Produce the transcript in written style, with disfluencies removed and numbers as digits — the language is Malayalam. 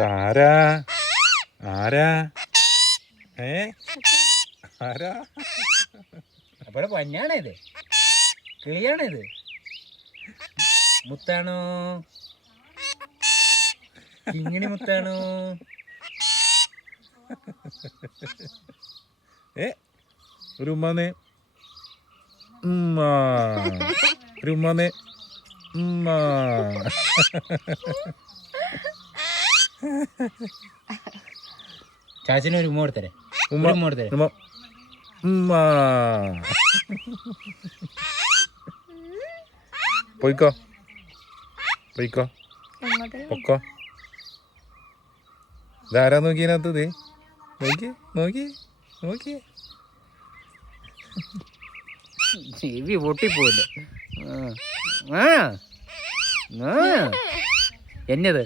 ആരാ ആരാ ആരാ? അപ്പൊ പഞ്ഞാണോ ഇത്? കിളിയാണോ ഇത്? മുത്താണോ? കിങ്ങിണി മുത്താണോ? ഒരു ഉമ്മാനെ ഒരു ഉമ്മാനെ ചാച്ചന് ഒരു ഉമ്മ കൊടുത്തരേ. ഉമ്മ കൊടുത്തരേ. പോയിക്കോ പോയിക്കോ പൊക്കോ. ഇതാരാ നോക്കിയതിനകത്ത്? നോക്കി നോക്കി നോക്കി ചെവി പൊട്ടിപ്പോയില്ലേ? എന്നത്